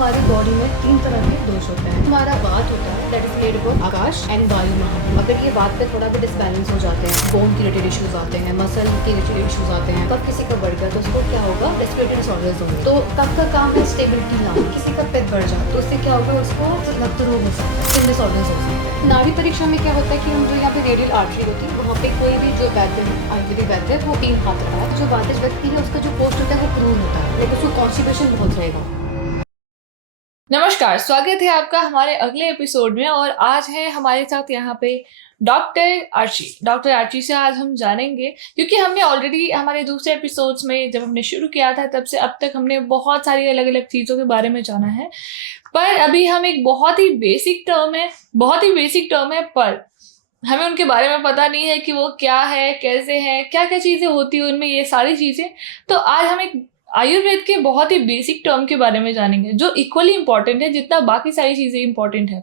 हमारी बॉडी में 3 तरह के दोष होते हैं। हमारा वात होता है, that is made up of akash and vayu महाभूत। अगर ये वात पे थोड़ा भी डिसबैलेंस हो जाते हैं, बोन के रिलेटेड इश्यूज आते हैं, मसल के रिलेटेड इश्यूज आते हैं, तब किसी का बढ़ गया तो उसको क्या होगा, रेस्पिरेटरी डिसऑर्डर्स होंगे। तो कब का काम है स्टेबिलिटी लाना। किसी का पेट बढ़ जाए तो उससे क्या होगा, उसको रक्त रोग हो सकता है, स्किन डिसऑर्डर्स हो सकते हैं। नाड़ी परीक्षा में क्या होता है कि हम जो यहाँ पे रेडियल आर्टरी होती है, वहाँ पे कोई भी जो वैद्य आयुर्वेदिक वैद्य है वो 3 हाथ रखा है। जो वातिज व्यक्ति है उसका जो पोस्ट होता है वो क्रूर होता है, लेकिन उसको कॉन्स्टिपेशन बहुत रहेगा। नमस्कार, स्वागत है आपका हमारे अगले एपिसोड में। और आज है हमारे साथ यहाँ पे डॉक्टर आर्ची से आज हम जानेंगे, क्योंकि हमने ऑलरेडी हमारे दूसरे एपिसोड्स में जब हमने शुरू किया था तब से अब तक हमने बहुत सारी अलग अलग चीज़ों के बारे में जाना है। पर अभी हम एक बहुत ही बेसिक टर्म है पर हमें उनके बारे में पता नहीं है कि वो क्या है, कैसे है, क्या क्या चीज़ें होती हैं उनमें, ये सारी चीज़ें। तो आज हम एक आयुर्वेद के बहुत ही बेसिक टर्म के बारे में जानेंगे जो इक्वली इंपॉर्टेंट है जितना बाकी सारी चीजें इंपॉर्टेंट है।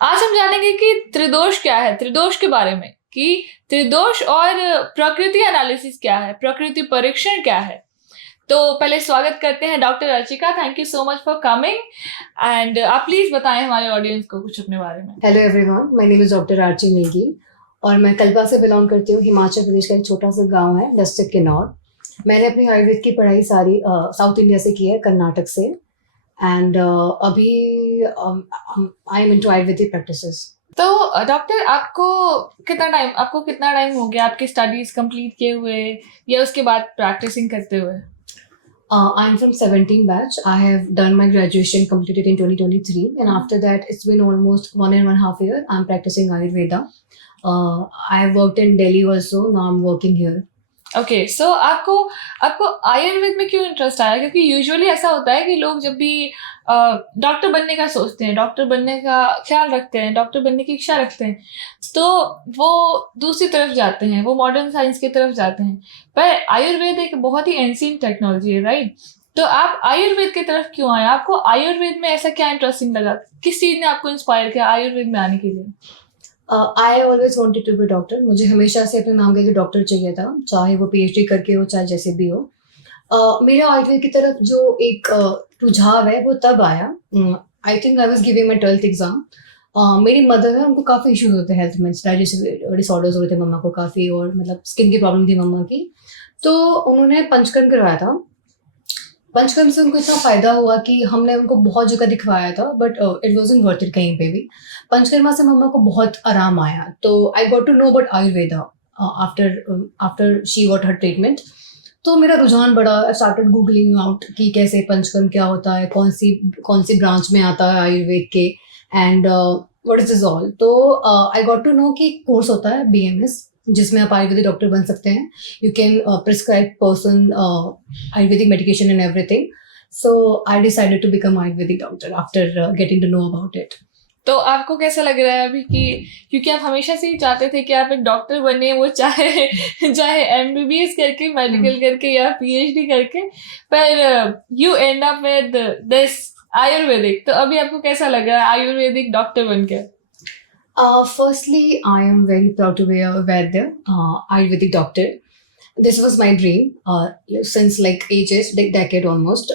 आज हम जानेंगे कि त्रिदोष क्या है, त्रिदोष के बारे में, कि त्रिदोष और प्रकृति एनालिसिस क्या है, प्रकृति परीक्षण क्या है। तो पहले स्वागत करते हैं doctor Archika. Thank you so much for coming and आप प्लीज बताएं हमारे ऑडियंस को कुछ अपने बारे में। Hello everyone, my name is doctor Archi Negi और मैं कल्पा से बिलोंग करती हूँ। हिमाचल प्रदेश का एक छोटा सा गांव है डिस्ट्रिक्ट किन्नौर। मैंने अपनी आयुर्वेद की पढ़ाई सारी साउथ इंडिया से की है, कर्नाटक से। एंड अभी I am into Ayurvedic practices. तो डॉक्टर आपको कितना टाइम हो गया आपकी स्टडीज कंप्लीट किए हुए या उसके बाद प्रैक्टिसिंग करते हुए? I am from 17 batch. I have done my graduation completed in 2023, and after that it's been almost 1.5 years I'm practicing Ayurveda. I have worked in Delhi also. Now I'm working here. Okay, so आपको आयुर्वेद में क्यों interest आया? क्योंकि usually ऐसा होता है कि लोग जब भी डॉक्टर बनने का सोचते हैं, डॉक्टर बनने का ख्याल रखते हैं, डॉक्टर बनने की इच्छा रखते हैं, तो वो दूसरी तरफ जाते हैं, वो मॉडर्न साइंस की तरफ जाते हैं। पर आयुर्वेद एक बहुत ही एंशिएंट टेक्नोलॉजी है, राइट? तो आप आयुर्वेद की तरफ क्यों आए? आपको आयुर्वेद में ऐसा क्या इंटरेस्टिंग लगा? किस चीज़ ने आपको इंस्पायर किया आयुर्वेद में आने के लिए? I always wanted to be doctor. मुझे हमेशा से अपने नाम का डॉक्टर चाहिए था, चाहे वो पीएचडी करके हो, चाहे जैसे भी हो। मेरा आयुर्वेद की तरफ जो एक रुझाव है वो तब आया, I think I was giving my 12th exam. मेरी मदर है, उनको काफ़ी इश्यूज होते हैं हेल्थ में, डाइजेस्टिव डिसऑर्डर्स होते थे मम्मा को काफ़ी, और मतलब स्किन की प्रॉब्लम थी मम्मा की। तो उन्होंने पंचकर्म करवाया था। पंचकर्म से उनको इतना फ़ायदा हुआ कि हमने उनको बहुत जगह दिखवाया था, but it wasn't worth it कहीं पे भी। पंचकर्मा से मम्मा को बहुत आराम आया। तो I got to know about Ayurveda after she got her treatment. तो मेरा रुझान बढ़ा, आई स्टार्टेड गूगलिंग आउट कि कैसे पंचकर्म क्या होता है, कौन सी ब्रांच में आता है आयुर्वेद के, and what is this all. तो आई गॉट टू नो कि कोर्स होता है BMS, जिसमें आप आयुर्वेदिक डॉक्टर बन सकते हैं। You can prescribe person Ayurvedic medication and everything. So I decided to become Ayurvedic doctor after getting to know about it. तो आपको कैसा लग रहा है अभी कि, क्योंकि आप हमेशा से ही चाहते थे कि आप एक डॉक्टर बने, वो चाहे MBBS करके, मेडिकल करके या PhD करके, पर you and up with this Ayurvedic. तो अभी आपको कैसा लग रहा है आयुर्वेदिक डॉक्टर बनके? Firstly, I am very proud to be a Vaidya, Ayurvedic doctor. This was my dream since like ages, decade almost.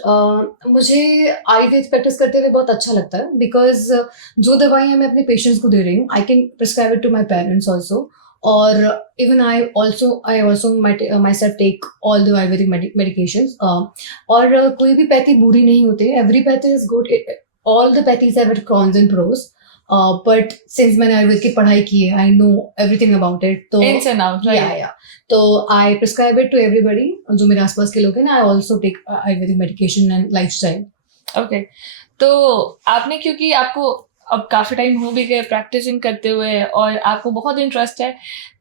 मुझे आयुर्वेद प्रैक्टिस करते हुए बहुत अच्छा लगता है, बिकॉज जो दवाइयाँ मैं अपने पेशेंट्स को दे रही हूँ, I can prescribe it to my parents also, और even I also myself take all the ayurvedic medications. और कोई भी पैथी बुरी नहीं होती, every pathy is good, all the pathies have its cons and pros. But since मैंने आयुर्वेद की पढ़ाई की है, I know everything about it. तो ins and outs, right? या तो I prescribe it to everybody, जो मेरे आसपास के लोग हैं ना। I also take Ayurvedic medication and lifestyle. Okay, तो आपने, क्योंकि आपको अब काफ़ी टाइम हो भी गए प्रैक्टिसिंग करते हुए और आपको बहुत इंटरेस्ट है,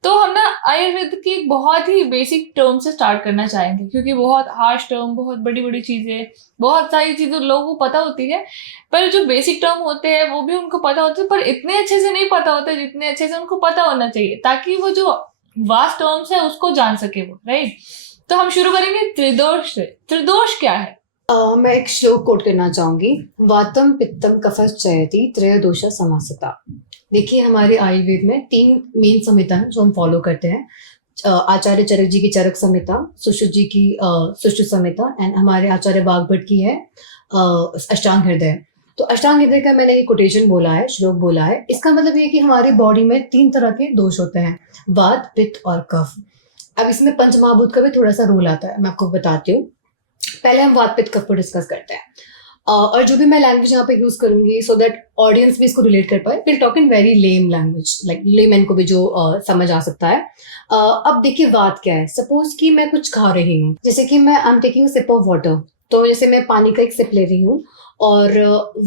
तो हम ना आयुर्वेद की एक बहुत ही बेसिक टर्म से स्टार्ट करना चाहेंगे, क्योंकि बहुत हार्श टर्म, बहुत बड़ी बड़ी चीज़ें, बहुत सारी चीज़ें लोगों को पता होती है, पर जो बेसिक टर्म होते हैं वो भी उनको पता होते हैं, पर इतने अच्छे से नहीं पता होते जितने अच्छे से उनको पता होना चाहिए, ताकि वो जो वास्ट टर्म्स है उसको जान सके वो, राइट? तो हम शुरू करेंगे त्रिदोष से। त्रिदोष क्या है? मैं एक श्लोक कोट करना चाहूंगी। वातम पित्तम कफश चयति त्रयोदोष समासता। देखिए, हमारे आयुर्वेद में 3 मेन संहिता हैं जो हम फॉलो करते हैं। आचार्य चरक जी की चरक संहिता, सुश्रुत जी की सुश्रुत संहिता, एंड हमारे आचार्य बागभट्ट की है अष्टांग हृदय। तो अष्टांग हृदय का मैंने ये कोटेशन बोला है, श्लोक बोला है, इसका मतलब ये है कि हमारी बॉडी में 3 तरह के दोष होते हैं, वात, पित्त और कफ। अब इसमें पंच महाभूत का भी थोड़ा-सा रोल आता है, मैं आपको बताती हूँ। पहले हम वात, पित्त, कफ को डिस्कस करते हैं। और जो भी मैं लैंग्वेज यहाँ पे यूज़ करूँगी सो दैट ऑडियंस भी इसको रिलेट कर पाए, will talk in very lame language, like layman को भी जो समझ आ सकता है। अब देखिए वात क्या है, सपोज कि मैं कुछ खा रही हूँ, जैसे कि मैं I am taking sip of water, तो जैसे मैं पानी का एक सिप ले रही हूँ और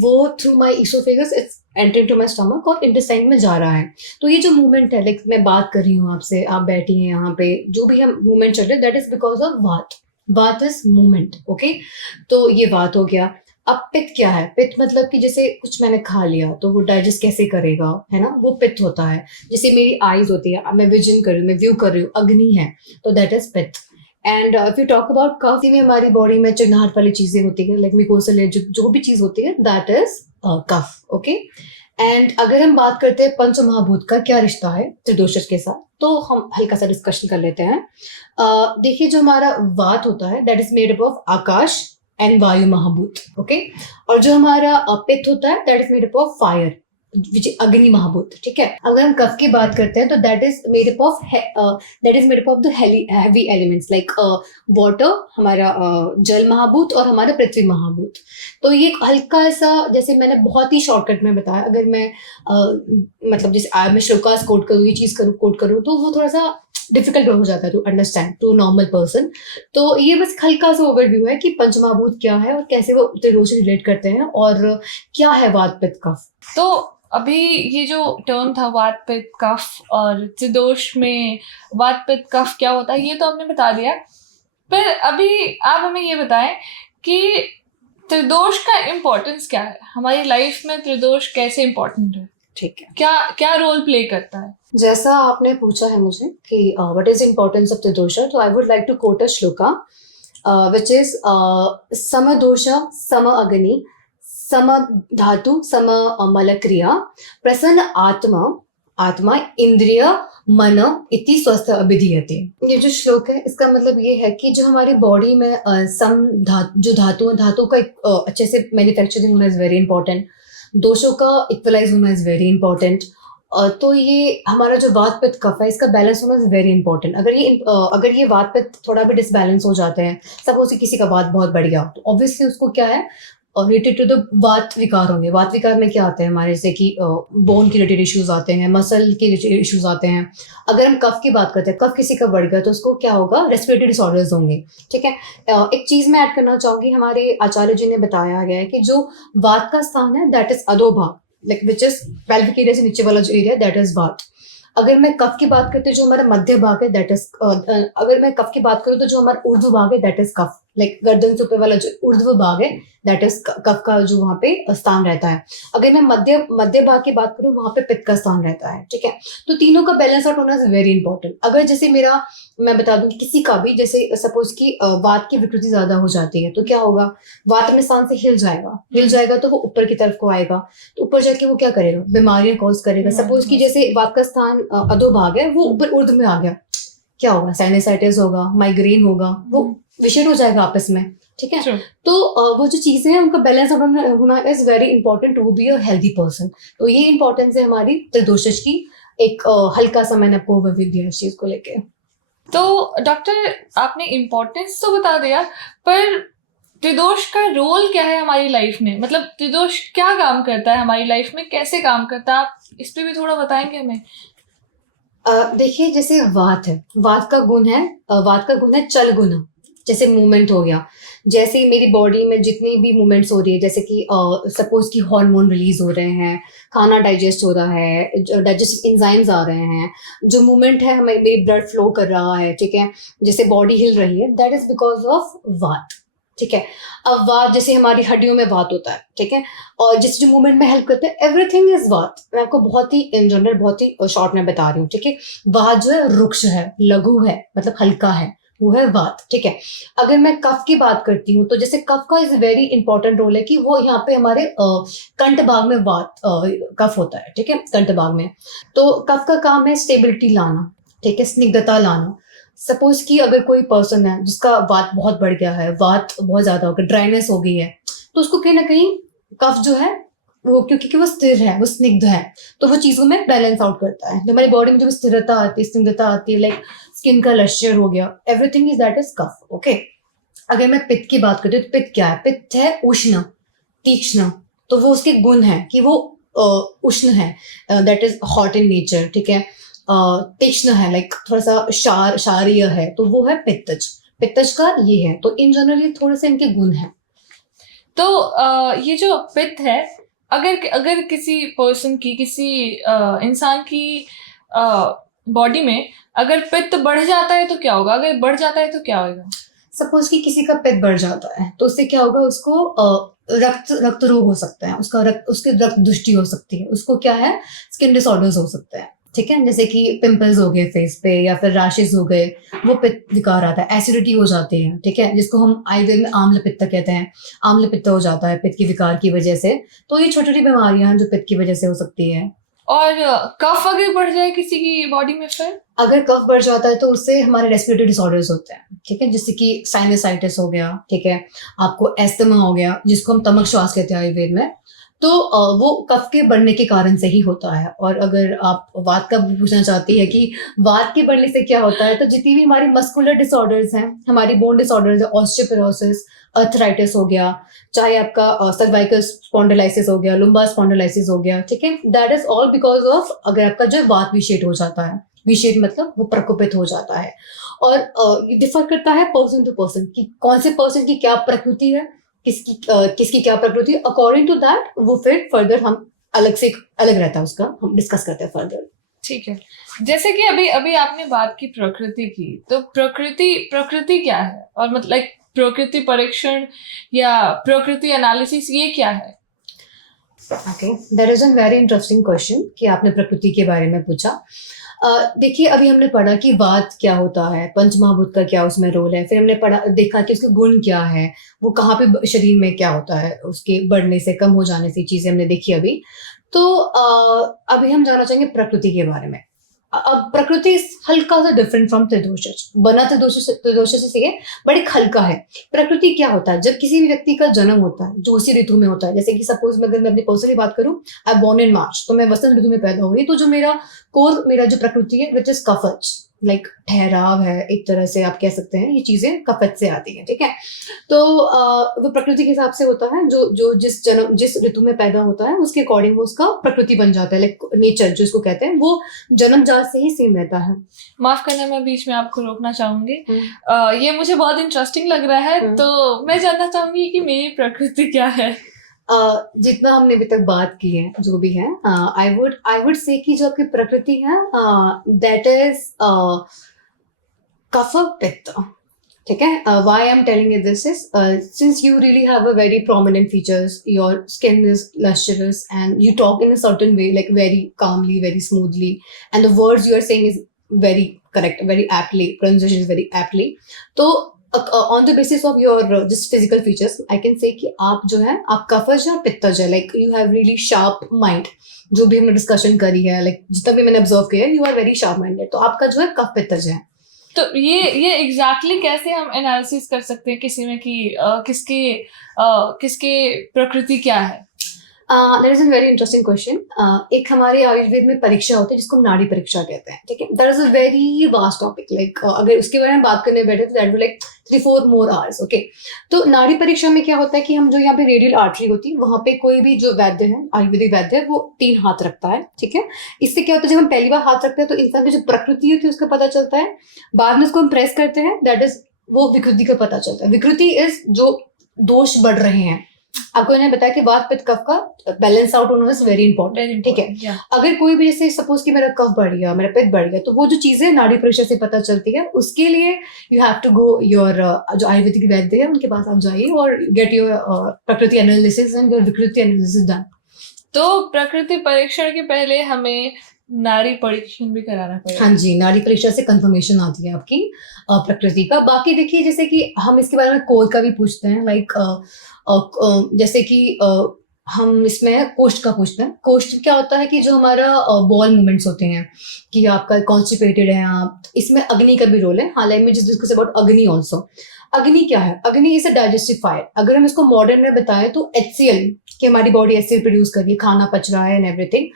वो through my oesophagus it's entering to my stomach और इंटेस्टाइन में जा रहा है। तो ये जो मूवमेंट है, लाइक मैं बात कर रही हूँ आपसे, आप बैठी हैं यहाँ पे, जो भी हम मूवमेंट चल रहे हैं दैट इज बिकॉज ऑफ वात। वात इज मूवमेंट, ओके। तो ये वात हो गया। अब पित्त क्या है? पित्त मतलब कि जैसे कुछ मैंने खा लिया तो वो डाइजेस्ट कैसे करेगा, है ना, वो पित्त होता है। जैसे मेरी आईज होती है, अब मैं विजन कर रही हूँ, मैं व्यू कर रही हूँ, अग्नि है, तो that is pitta. And if you talk about kapha, में हमारी बॉडी में चिकनाहट वाली चीजें होती है, लाइक म्यूकोसल है, जो भी चीज होती है that is cough, okay. And अगर हम बात करते हैं पंच महाभूत का क्या रिश्ता है त्रिदोषज के साथ, तो हम हल्का सा डिस्कशन कर लेते हैं। देखिए जो हमारा वात होता है that is made up of akash and vayu mahabhuta, okay. और जो हमारा पित्त होता है that is made up of fire, which agni mahabhuta, ठीक है। अगर हम कफ की बात करते हैं तो that is made up of the heavy elements like water, हमारा जल महाभूत और हमारा पृथ्वी महाभूत। तो ये हल्का सा, जैसे मैंने बहुत ही शॉर्टकट में बताया, अगर मैं मतलब जैसे मैं श्लोकास कोट करूँ, ये चीज कोट करूँ, तो वो थोड़ा सा डिफिकल्ट हो जाता है to understand to normal person. तो ये बस हल्का सा ओवरव्यू है कि पंचमहाभूत क्या है और कैसे वो त्रिदोष से रिलेट करते हैं और क्या है वात, पित्त, कफ। तो अभी ये जो टर्म था वात पित्त कफ और त्रिदोष में वात पित्त कफ क्या होता है, ये तो आपने बता दिया। पर अभी आप हमें ये बताएं कि त्रिदोष का इम्पोर्टेंस क्या है हमारी लाइफ में, त्रिदोष कैसे इम्पोर्टेंट है, ठीक है, क्या क्या रोल प्ले करता है? जैसा आपने पूछा है मुझे कि what is importance of tridosha, तो I would like to quote a shloka which is समदोष सम अग्नि सम धातु सम मल क्रिया प्रसन्न आत्मा आत्मा इंद्रिय मन इति स्वस्थ अभिधीयते। ये जो श्लोक है इसका मतलब ये है कि जो हमारी बॉडी में सम जो धातु का एक अच्छे से मैन्युफैक्चरिंग होना इज वेरी इंपॉर्टेंट, दोषों का इक्वलाइज होना इज वेरी इंपॉर्टेंट। तो ये हमारा जो वात पित्त कफ है इसका बैलेंस होना इज वेरी इंपॉर्टेंट। अगर ये वात पित्त थोड़ा भी डिसबैलेंस हो जाते हैं, सपोज किसी का वात बहुत बढ़ गया, तो ऑब्वियसली उसको क्या है रिलेटेड टू द वात विकार होंगे। वात विकार में क्या आते हैं हमारे, जैसे कि बोन के रिलेटेड इश्यूज आते हैं, मसल के इश्यूज आते हैं। अगर हम कफ की बात करते हैं, कफ किसी का बढ़ गया तो उसको क्या होगा, रेस्पिरेटरी डिसऑर्डर्स होंगे, ठीक है। एक चीज मैं ऐड करना चाहूंगी, हमारे आचार्य जी ने बताया गया है कि जो वात का स्थान है दैट इज अधोभाग, like which is pelvic area से नीचे वाला जो एरिया दैट इज वात। अगर मैं कफ की बात करती हूँ जो हमारा मध्य भाग है दैट इज अगर मैं कफ की बात करूँ तो जो हमारा ऊर्ध्व भाग है दैट इज कफ, लाइक गर्दन से ऊपर वाला जो ऊर्ध्व भाग है दैट इज कफ का जो वहां पे स्थान रहता है। अगर मैं मध्य भाग की बात करूँ वहां पे पित्त का स्थान रहता है, ठीक है। तो तीनों का बैलेंस आउट होना इज वेरी इंपॉर्टेंट। अगर जैसे मैं बता दूं कि किसी का भी जैसे सपोज की वात की विकृति ज्यादा हो जाती है तो क्या होगा, वात में स्थान से हिल जाएगा तो वो ऊपर की तरफ को आएगा, तो ऊपर जाके वो क्या करेगा, बीमारियां कॉज करेगा। सपोज की जैसे वात का स्थान अधोभाग है, वो ऊपर ऊर्ध्व में आ गया, क्या होगा, साइनसाइटिस होगा, माइग्रेन होगा, वो विषय हो जाएगा आपस में, ठीक है। तो वो जो चीजें हैं उनका बैलेंस होना is very important to be a healthy person. तो ये इंपॉर्टेंस है हमारी त्रिदोषज की। एक हल्का सा मैंने आपको ओवरव्यू दिया इस चीज को लेके। तो डॉक्टर आपने इम्पोर्टेंस तो बता दिया, पर त्रिदोष का रोल क्या है हमारी लाइफ में, मतलब त्रिदोष क्या काम करता है हमारी लाइफ में, कैसे काम करता है, आप इस पे भी थोड़ा बताएंगे हमें? देखिए जैसे वात है, वात का गुण है चल गुण, जैसे मूवमेंट हो गया। जैसे मेरी बॉडी में जितनी भी मूवमेंट्स हो रही है, जैसे कि सपोज की हार्मोन रिलीज हो रहे हैं, खाना डाइजेस्ट हो रहा है, डाइजेस्टिव एंजाइम्स आ रहे हैं, जो मूवमेंट है हमें, मेरी ब्लड फ्लो कर रहा है, ठीक है, जैसे बॉडी हिल रही है, दैट इज बिकॉज ऑफ वात, ठीक है। अब वात जैसे हमारी हड्डियों में वात होता है, ठीक है, और जिस जो मूवमेंट में हेल्प करते हैं एवरीथिंग इज वात। मैं आपको बहुत ही इन जनरल बहुत ही शॉर्ट में बता रही हूँ, ठीक है। वात जो है रुक्ष है, लघु है, मतलब हल्का है, वो है वात, ठीक है। अगर मैं कफ की बात करती हूँ तो जैसे कफ का इज वेरी इंपॉर्टेंट रोल है कि वो यहाँ पे हमारे कंठ भाग में वात कफ होता है, ठीक है, कंठ भाग में। तो कफ का काम है स्टेबिलिटी लाना, ठीक है, स्निग्धता लाना। सपोज कि अगर कोई पर्सन है जिसका वात बहुत बढ़ गया है, वात बहुत ज्यादा हो गया, ड्राइनेस हो गई है, तो उसको कहीं ना कहीं कफ जो है वो क्योंकि वो स्थिर है, वो स्निग्ध है, तो वो चीजों में बैलेंस आउट करता है। जब हमारी बॉडी में जब स्थिरता आती है, स्निग्धता आती है, लाइक स्किन का लश्यर हो गया, everything is that is cough. Okay, अगर मैं पित्त की बात करती हूँ तो पित्त क्या है? पित्त है उष्ण, तीक्ष्ण। तो वो उसके गुण है कि वो उष्ण है, that is hot in nature, ठीक है। तीक्ष्ण है, लाइक थोड़ा सा क्षारीय है, तो वो है पित्तज। पित्तज का ये है, तो इन जनरल ये थोड़े से इनके गुण हैं। तो ये जो पित्त है, अगर अगर किसी पर्सन की, किसी इंसान की बॉडी में अगर पित्त बढ़ जाता है तो क्या होगा? अगर बढ़ जाता है तो क्या होगा? सपोज कि किसी का पित्त बढ़ जाता है तो उससे क्या होगा? उसको रक्त रोग हो सकता है, उसकी रक्त दृष्टि हो सकती है, उसको क्या है? स्किन डिसऑर्डर्स हो सकते हैं, ठीक है। जैसे कि पिंपल्स हो गए फेस पे, या फिर रैशेस हो गए, वो पित्त विकार आता है। एसिडिटी हो जाती है, ठीक है, जिसको हम आयुर्वेद में आम्ल पित्त कहते हैं। आम्ल पित्त हो जाता है पित्त की विकार की वजह से। तो ये छोटी छोटी बीमारियां हैं जो पित्त की वजह से हो सकती है। और कफ अगर बढ़ जाए किसी की बॉडी में, फिर अगर कफ बढ़ जाता है तो उससे हमारे रेस्पिरेटरी डिसऑर्डर्स होते हैं, ठीक है, जैसे कि साइनसाइटिस हो गया, ठीक है, आपको एस्थमा हो गया, जिसको हम तमक श्वास कहते हैं आयुर्वेद में। तो वो कफ के बढ़ने के कारण से ही होता है। और अगर आप वात का पूछना चाहती है कि वात के बढ़ने से क्या होता है, तो जितनी भी हमारी मस्कुलर डिसऑर्डर्स हैं, हमारी बोन डिसऑर्डर्स है, ऑस्टियोपोरोसिस, अर्थराइटिस हो गया, चाहे आपका सर्वाइकल स्पॉन्डिलाइसिस हो गया, लुम्बार स्पॉन्डिलाइसिस हो गया, ठीक है, that is all because of अगर आपका जो वात विशेट हो जाता है। विशेट मतलब वो प्रकोपित हो जाता है। और ये डिफर करता है पर्सन टू पर्सन कि कौन से पर्सन की क्या प्रकृति है, किसकी क्या प्रकृति। अकॉर्डिंग टू दैट वो फिर फर्दर हम अलग रहता है, उसका हम डिस्कस करते हैं फर्दर। ठीक है। जैसे कि अभी अभी आपने बात की प्रकृति की, तो प्रकृति क्या है? और मतलब प्रकृति परीक्षण या प्रकृति एनालिसिस, ये क्या है? Okay, that is a very interesting question कि आपने प्रकृति के बारे में पूछा। देखिए, अभी हमने पढ़ा कि वात क्या होता है, पंचमहाभूत का क्या उसमें रोल है, फिर हमने देखा कि उसके गुण क्या है, वो कहाँ पे शरीर में क्या होता है, उसके बढ़ने से कम हो जाने से, चीजें हमने देखी अभी। तो अभी हम जानना चाहेंगे प्रकृति के बारे में। अब प्रकृति हल्का सा डिफरेंट फ्रॉम त्रिदोषज, बना त्रिदोषज से है, बट एक हल्का है। प्रकृति क्या होता है? जब किसी भी व्यक्ति का जन्म होता है जो उसी ऋतु में होता है, जैसे कि सपोज अगर मैं अपनी पर्सनली बात करूं, आई बॉर्न इन मार्च, तो मैं वसंत ऋतु में पैदा हुई, तो जो मेरा जो प्रकृति है विच इज कफच, लाइक ठहराव है, एक तरह से आप कह सकते हैं, ये चीजें कफच से आती हैं, ठीक है। तो वो प्रकृति के हिसाब से होता है, जो जिस ऋतु में पैदा होता है उसके अकॉर्डिंग वो उसका प्रकृति बन जाता है, लाइक नेचर जो इसको कहते हैं, वो जन्मजात से ही सेम रहता है। माफ करना, मैं बीच में आपको रोकना चाहूंगी। ये मुझे बहुत इंटरेस्टिंग लग रहा है, तो मैं जानना चाहूंगी कि मेरी प्रकृति क्या है। जितना हमने अभी तक बात की है, जो भी है, आई वुड से कि जो आपकी प्रकृति है दैट इज कफ पित्त, ठीक है। why I'm telling you this is since you really have a very prominent features, your skin is lustrous and you talk in a certain way, like very calmly, very smoothly, and the words you are saying is very correct, very aptly, pronunciation is very aptly. तो on the basis of your just physical features, I can say कि आप जो है, आप कफज और पित्तज है, like you have really sharp mind। जो भी हमने डिस्कशन करी है, like जितना भी मैंने ऑब्जर्व किया है, you are very sharp minded, तो आपका जो है कफ पित्तज है। तो ये एग्जैक्टली कैसे हम एनालिसिस कर सकते हैं किसी में कि किसके प्रकृति क्या है? That is a very interesting question. एक हमारे आयुर्वेद में परीक्षा होती है जिसको हम नाड़ी परीक्षा कहते हैं, ठीक है। That is a very vast topic, like अगर उसके बारे में बात करने बैठे तो that will like 3-4 more hours, okay. तो नाड़ी परीक्षा में क्या होता है कि हम जो यहाँ पे रेडियल आर्टरी होती है, वहां पे कोई भी जो वैद्य है, आयुर्वेदिक वैद्य है, वो 3 हाथ रखता है, ठीक है। इससे क्या होता है, जब हम पहली बार हाथ रखते हैं तो इंसान की जो प्रकृति होती है उसका पता चलता है। बाद में उसको हम प्रेस करते हैं, दैट इज वो विकृति का पता चलता है। विकृति इज जो दोष बढ़ रहे हैं। आपको मैंने बताया कि वात पित्त कफ का बैलेंस आउट होना इज वेरी इंपॉर्टेंट, ठीक है। अगर कोई भी, जैसे सपोज कि मेरा कफ बढ़ गया, मेरा पित्त बढ़ गया, तो वो जो चीजें नाड़ी परीक्षा से पता चलती है, उसके लिए you have to go your जो आयुर्वेदिक वैद्य है उनके पास आप जाइए और गेट योर प्रकृति एनालिसिस एंड योर विकृति एनालिसिस डन। तो प्रकृति परीक्षण के पहले हमें नाड़ी परीक्षण भी कराना पड़ेगा? हाँ जी, नाड़ी परीक्षा से कंफर्मेशन आती है आपकी प्रकृति का। बाकी देखिए, जैसे कि हम इसके बारे में कोर का भी पूछते हैं, लाइक जैसे कि हम इसमें कोष्ठ का पूछते हैं। कोष्ठ क्या होता है कि जो हमारा बॉल मूवमेंट्स होते हैं, कि आपका कॉन्स्टिपेटेड है आप, इसमें अग्नि का भी रोल है। हाँ, let me just discuss about अग्नि ऑल्सो। अग्नि क्या है? अग्नि इज अ डाइजेस्टिव फायर। अगर हम इसको मॉडर्न में बताएं तो HCl कि हमारी बॉडी एसिड प्रोड्यूस कर रही है, खाना पच रहा है एंड एवरीथिंग।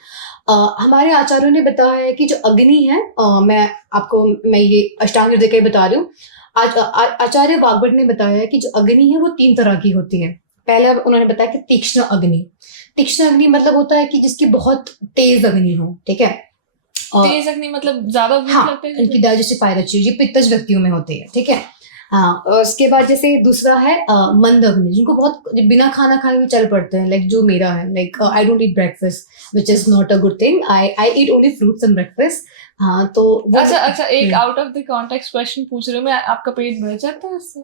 हमारे आचार्यों ने बताया है कि जो अग्नि है, मैं ये अष्टांग हृदय का ही बता रही हूँ। आचार्य वाग्भट ने बताया है कि जो अग्नि है वो 3 तरह की होती है। पहला उन्होंने बताया कि तीक्ष्ण अग्नि। तीक्ष्ण अग्नि मतलब होता है कि जिसकी बहुत तेज अग्नि हो, ठीक है। तेज अग्नि मतलब ज्यादा भूख हाँ, लगता है इनकी डाइजेस्टिव पायरेट ये पित्तज व्यक्तियों में होती है, ठीक है। हाँ, और उसके बाद जैसे दूसरा है मंद अग्नि, जिनको बहुत बिना खाना खाए हुए चल पड़ते हैं, लाइक जो मेरा है, like I don't eat breakfast which is not a good thing. I eat only fruits and breakfast. हाँ, तो वो अच्छा, एक out of the context question पूछ रही हूँ मैं, आपका पेट भर जाता है उससे?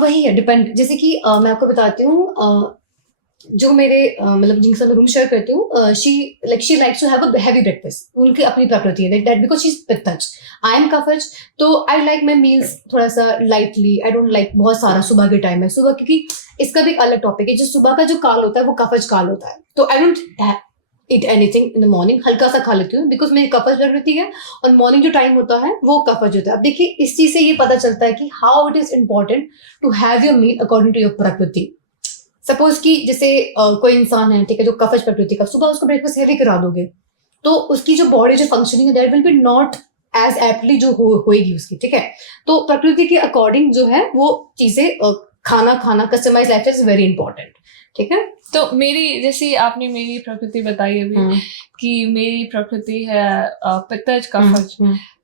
वही है, डिपेंड। जैसे कि मैं आपको बताती हूँ, जो मेरे मतलब जिनके साथ मैं रूम शेयर करती हूँ, she likes to have a heavy breakfast. उनकी अपनी प्रकृति है that, because she is pittaj, I am kaphaj. तो आई लाइक माई मील्स थोड़ा सा लाइटली। आई डोंट लाइक बहुत सारा सुबह के टाइम में, सुबह, क्योंकि इसका भी एक अलग टॉपिक है। जो सुबह का जो काल होता है वो कफज काल होता है। तो I don't eat anything in the morning, हल्का सा खा लेती हूँ बिकॉज मेरी कफज प्रकृति है, और मॉर्निंग जो टाइम होता है वो कफज होता है। अब देखिए, इस चीज से ये पता चलता है कि how it is important to have your meal according to your प्रकृति। सपोज कि जैसे कोई इंसान है, ठीक है, जो कफज प्रकृति का, सुबह उसको ब्रेकफास्ट हैवी करा दोगे तो उसकी जो बॉडी जो फंक्शनिंग है that will be not as aptly जो होएगी उसकी, ठीक है। तो प्रकृति के अकॉर्डिंग जो है वो चीजें खाना customise life is very important, ठीक है। तो मेरी, जैसे आपने मेरी प्रकृति बताई अभी कि मेरी प्रकृति है पित्तज कफज,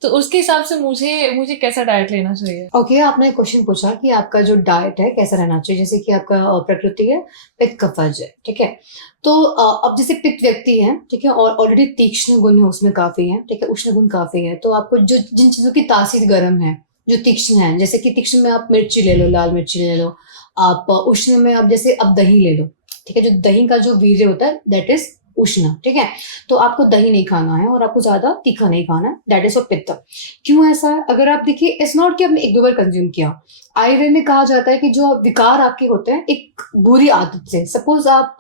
तो उसके हिसाब से मुझे कैसा डाइट लेना चाहिए? ओके, आपने क्वेश्चन पूछा कि आपका जो डाइट है कैसा रहना चाहिए। जैसे कि आपका प्रकृति है पित्त कफज है, ठीक है। तो अब जैसे पित्त व्यक्ति है, ठीक है, और ऑलरेडी तीक्ष्ण गुण है उसमें काफी है, ठीक है, उष्ण गुण काफी है। तो आपको जो जिन चीजों की तासीर गर्म है, जो तीक्ष्ण है, जैसे कि तीक्ष्ण में आप मिर्ची ले लो, लाल मिर्ची ले लो। आप उष्ण में अब जैसे अब दही ले लो, ठीक है। जो दही का जो वीर्य होता है दैट इज उष्ण, ठीक है। तो आपको दही नहीं खाना है और आपको ज्यादा तीखा नहीं खाना है, दैट इज फॉर पित्त। क्यों ऐसा है? अगर आप देखिए, इट्स नॉट कि आपने 1-2 बार कंज्यूम किया। आयुर्वेद में कहा जाता है कि जो विकार आपके होते हैं एक बुरी आदत से, सपोज आप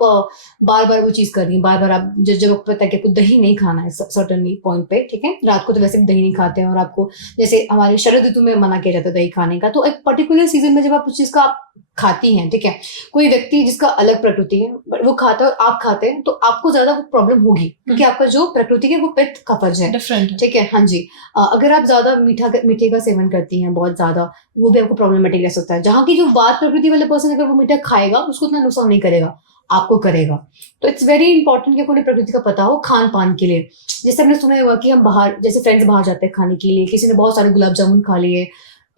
बार बार वो चीज कर रही हैं, बार बार आप जब आपको पता है कि आपको दही नहीं खाना है सर्टनली पॉइंट पे, ठीक है, रात को तो वैसे भी दही नहीं खाते हैं, और आपको जैसे हमारे शरद ऋतु में मना किया जाता है दही खाने का, तो एक पर्टिकुलर सीजन में जब आप उस चीज का आप खाती हैं, ठीक है, कोई व्यक्ति जिसका अलग प्रकृति है वो खाता है और आप खाते हैं, तो आपको ज्यादा वो प्रॉब्लम होगी, क्योंकि आपका जो प्रकृति है वो पित्त कफज है, डिफरेंट, ठीक है। हाँ जी, अगर आप ज्यादा मीठे का सेवन करती हैं बहुत ज्यादा, वो भी आपको प्रॉब्लमेटिक रह सकता है। जहाँ की जो वात प्रकृति वाले पर्सन अगर वो मीठा खाएगा उसको उतना नुकसान नहीं करेगा, आपको करेगा। तो इट्स वेरी इंपॉर्टेंट कि आपको प्रकृति का पता हो खान पान के लिए। जैसे हमने सुना होगा कि हम बाहर, जैसे फ्रेंड्स बाहर जाते हैं खाने के लिए, किसी ने बहुत सारे गुलाब जामुन खा लिए,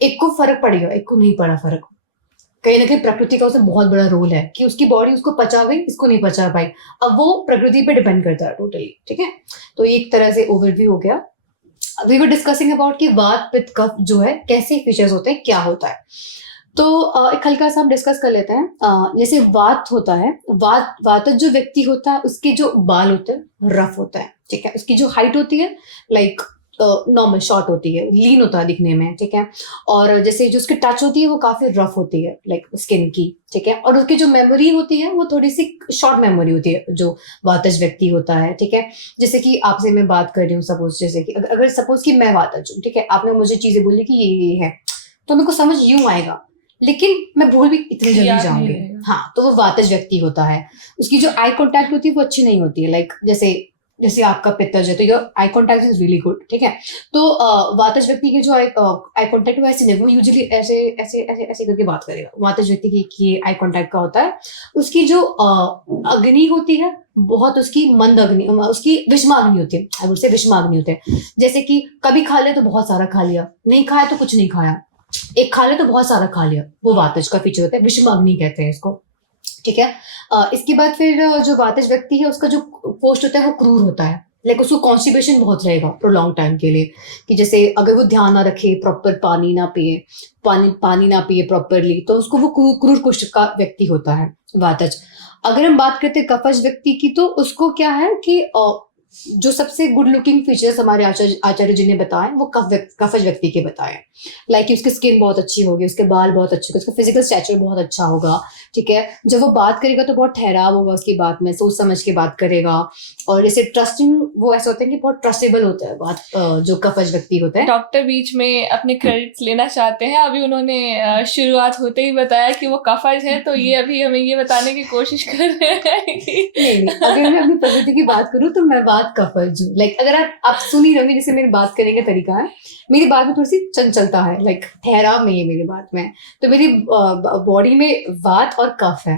एक को फर्क पड़ गया, एक को नहीं पड़ा फर्क। कहीं ना कहीं प्रकृति का उसमें बहुत बड़ा रोल है कि उसकी बॉडी उसको पचा गई, इसको नहीं पचा पाई। अब वो प्रकृति पे डिपेंड करता है टोटली, ठीक है। तो एक तरह से ओवरव्यू हो गया। वी वर डिस्कसिंग अबाउट कि वात पित्त कफ जो है कैसे फीचर्स होते हैं, क्या होता है। तो एक हल्का सा हम डिस्कस कर लेते हैं। जैसे वात होता है, वात जो व्यक्ति होता है उसके जो बाल होते हैं रफ होता है, ठीक है। उसकी जो हाइट होती है लाइक नॉर्मल शॉर्ट होती है, लीन होता है दिखने में, ठीक है। और जैसे जो उसकी टच होती है वो काफी रफ होती है लाइक स्किन की, ठीक है। और उसकी जो मेमोरी होती है वो थोड़ी सी शॉर्ट मेमोरी होती है जो वातज व्यक्ति होता है, ठीक है। जैसे कि आपसे मैं बात कर रही हूँ, सपोज जैसे कि अगर सपोज कि मैं वातज हूँ, ठीक है, आपने मुझे चीजें बोली कि ये है, तो मेरे को समझ यूं आएगा, लेकिन मैं भूल भी इतनी जल्दी जाऊंगी। हाँ, तो वो वातज व्यक्ति होता है। उसकी जो आई कॉन्टैक्ट होती है वो अच्छी नहीं होती है, लाइक जैसे आपका पित्तज है तो your eye contact is really good, ठीक है। तो वातज व्यक्ति की जो आई कॉन्टैक्ट वो ऐसे नहीं, वो यूजुअली ऐसे ऐसे ऐसे ऐसे करके बात करेगा। वातज व्यक्ति की आई कॉन्टैक्ट का होता है। उसकी जो अग्नि होती है बहुत, उसकी मंद अग्नि, उसकी विषमाग्नि होती है, आई वुड से विषमाग्नि होते हैं। जैसे कि कभी खा ले तो बहुत सारा खा लिया, नहीं खाया तो कुछ नहीं खाया, एक खा ले तो बहुत सारा खा लिया, वो वातज का फीचर होता है, विषमाग्नि कहते हैं इसको, ठीक है। इसके बाद फिर जो वातज व्यक्ति है उसका जो पोस्ट होता है वो क्रूर होता है, लाइक उसको कॉन्स्टिपेशन बहुत रहेगा प्रोलॉन्ग टाइम के लिए, कि जैसे अगर वो ध्यान ना रखे, प्रॉपर पानी ना पिए प्रॉपरली, तो उसको वो क्रूर कुष्ठ का व्यक्ति होता है वातज। अगर हम बात करते हैं कफज व्यक्ति की, तो उसको क्या है कि जो सबसे गुड लुकिंग फीचर्स हमारे आचार्य जी ने बताए वो कफज व्यक्ति के बताए, लाइक उसकी स्किन बहुत अच्छी होगी, उसके बाल बहुत अच्छे होंगे, उसका फिजिकल स्टैचर बहुत अच्छा होगा, ठीक है। जब वो बात करेगा तो बहुत ठहराव होगा उसकी बात में, सोच समझ के बात करेगा, और जैसे ट्रस्टिंग, वो ऐसा होता है कि बहुत ट्रस्टेबल होता है बात, जो कफज व्यक्ति होता है। डॉक्टर बीच में अपने क्रेडिट्स लेना चाहते हैं। अभी उन्होंने शुरुआत होते ही बताया कि वो कफज है, तो ये अभी हमें ये बताने की कोशिश कर रहे हैं कि नहीं, अगर मैं अपनी प्रकृति की बात करूँ तो मैं बात कफज हूँ। लाइक अगर आप सुन ही रहोगे, जैसे मेरी बात करने का तरीका है, मेरी बात में थोड़ी सी चंचलता है, लाइक ठहराव नहीं है मेरी बात में। तो मेरी बॉडी में वात और कफ है।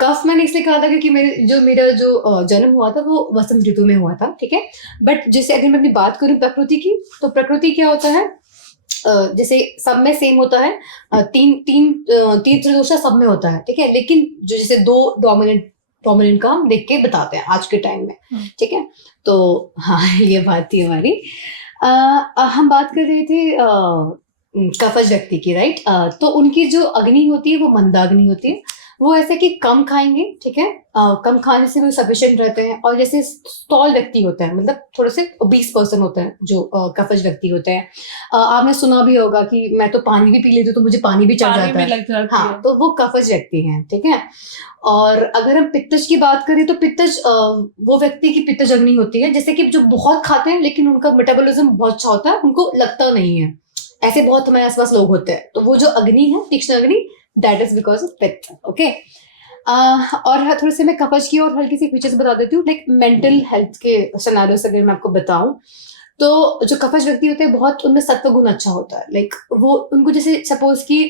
कफ मैंने इसलिए कहा था क्योंकि मेरा जो जन्म हुआ था वो वसंत ऋतु में हुआ था, ठीक है। बट जैसे अगर मैं अपनी बात करूँ प्रकृति की, तो प्रकृति क्या होता है, जैसे सब में सेम होता है, तीन त्रिदोषा सब में होता है, ठीक है। लेकिन जो जैसे दो डोमिनेंट का हम देख के बताते हैं आज के टाइम में, ठीक है। तो हाँ, ये बात थी हमारी। हम बात कर रहे थे कफज व्यक्ति की, राइट। तो उनकी जो अग्नि होती है वो मंदाग्नि होती है। वो ऐसे कि कम खाएंगे, ठीक है, कम खाने से वो सफिशिएंट रहते हैं। और जैसे स्टॉल व्यक्ति होता है, मतलब थोड़े से 20% होते हैं जो कफज व्यक्ति होते हैं। आपने सुना भी होगा कि मैं तो पानी भी पी लेती हूँ तो मुझे पानी भी चढ़ पानी जाता भी है, लग जाती हाँ, है। तो वो कफज व्यक्ति हैं, ठीक है। और अगर हम पित्तज की बात करें तो पित्तज वो व्यक्ति की पित्तज अग्नि होती है, जैसे कि जो बहुत खाते हैं लेकिन उनका मेटाबॉलिज्म बहुत अच्छा होता है, उनको लगता नहीं है। ऐसे बहुत हमारे आसपास लोग होते हैं, तो वो जो अग्नि है, तीक्ष्ण अग्नि, दैट इज बिकॉज ऑफ पित्त, ओके। और थोड़े से मैं कफज की और हल्की सी फीचर्स बता देती हूँ, लाइक मेंटल हेल्थ के सिनेरियोस अगर मैं आपको बताऊं, तो जो कफज व्यक्ति होते हैं बहुत उनमें सत्व गुण अच्छा होता है। लाइक वो उनको, जैसे सपोज की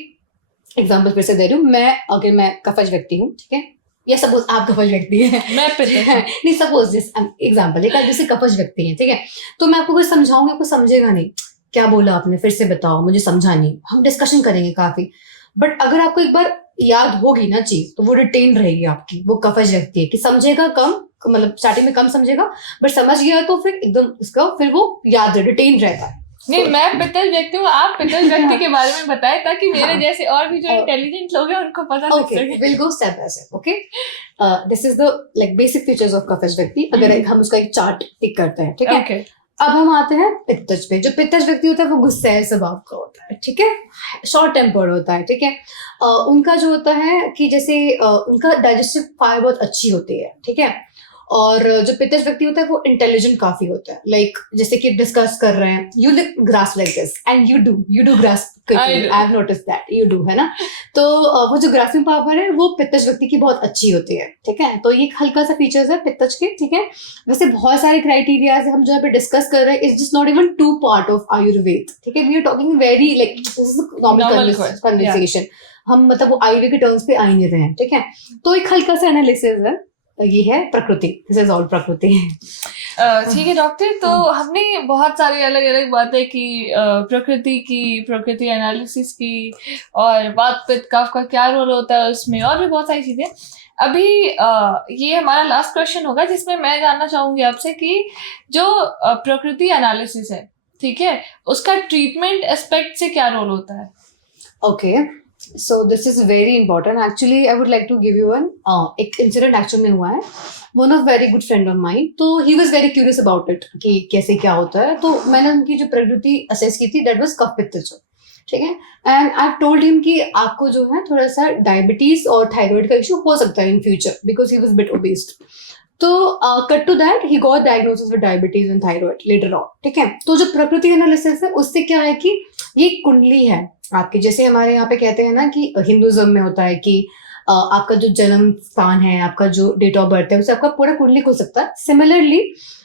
एग्जाम्पल फिर से दे रही हूँ मैं, अगर मैं कफज व्यक्ति हूँ, ठीक है, या सपोज आप कफज व्यक्ति है, मैं पित्तज हूँ। नहीं, सपोज दिस एग्जाम्पल, एक जैसे कफज व्यक्ति है, ठीक है। तो मैं आपको कुछ समझाऊंगी, आपको समझेगा नहीं, क्या बोला आपने, फिर से बताओ, मुझे समझा नहीं, हम डिस्कशन करेंगे काफी। बट अगर आपको एक बार याद होगी ना चीज, तो वो रिटेन रहेगी आपकी। वो कफज व्यक्ति है कि समझेगा कम, मतलब स्टार्टिंग में कम समझेगा, बट समझ गया तो फिर एकदम उसका फिर वो याद रिटेन रहता है। नहीं, मैं पित्तज व्यक्ति हूँ, आप पित्तज व्यक्ति के बारे में बताएं ताकि मेरे हाँ। जैसे और भी जो इंटेलिजेंट लोग हैं उनको पता लग ओके, सके। Will go step by step, okay. This is the like basic features of कफज व्यक्ति। अगर हम उसका एक चार्ट टिक करते हैं, ठीक है। ओके। अब हम आते हैं पित्तज पे। जो पित्तज व्यक्ति होता है वो गुस्सैल स्वभाव का होता है, ठीक है, शॉर्ट टेम्पर्ड होता है, ठीक है। उनका जो होता है कि जैसे उनका डाइजेस्टिव पावर बहुत अच्छी होती है, ठीक है। और जो पित्तज व्यक्ति होता है वो इंटेलिजेंट काफी होता है, लाइक जैसे कि डिस्कस कर रहे हैं, you grasp like this and you do grasp, I have notice that you do, है ना। तो वो जो ग्रास्पिंग पावर है वो पित्तज व्यक्ति की बहुत अच्छी होती है, ठीक है। तो ये हल्का सा फीचर्स है पित्तज के, ठीक है। वैसे बहुत सारे क्राइटेरिया हम जो यहाँ पे डिस्कस कर रहे हैं, it's just not even to part of Ayurveda, ठीक है। We are talking very like this is normal conversation, हम मतलब वो आयुर्वेद के टर्म्स पे आ ही नहीं रहे हैं, ठीक है। तो एक हल्का सा एनालिसिस है, ये है प्रकृति, दिस इज ऑल प्रकृति। ठीक है डॉक्टर, तो हमने बहुत सारी अलग अलग बातें की, प्रकृति एनालिसिस की, और वात पित्त कफ का क्या रोल होता है उसमें, और भी बहुत सारी चीजें। अभी ये हमारा लास्ट क्वेश्चन होगा जिसमें मैं जानना चाहूंगी आपसे कि जो प्रकृति एनालिसिस है, ठीक है, उसका ट्रीटमेंट एस्पेक्ट से क्या रोल होता है? Okay, so this is very important. Actually, I would like to give you एक इंसिडेंट एक्चुअल में हुआ है। One of very good friend of mine, तो he was very curious about it कि कैसे क्या होता है। तो मैंने उनकी जो प्रकृति असेस की थी, दैट वाज कफ पित्तज, ठीक है। एंड आई टोल्ड हिम कि आपको जो है थोड़ा सा डायबिटीज और थायराइड का इशू हो सकता है in future, because he was bit obese. तो cut to that, he got diagnosis with diabetes and thyroid later on, ठीक है। तो जो प्रकृति एनालिसिस है उससे क्या है कि ये कुंडली है आपकी, जैसे हमारे यहाँ पे कहते हैं ना कि हिंदुज्म में होता है कि आपका जो जन्म स्थान है, आपका जो डेट ऑफ बर्थ है, उससे आपका पूरा कुंडली हो सकता है। सिमिलरली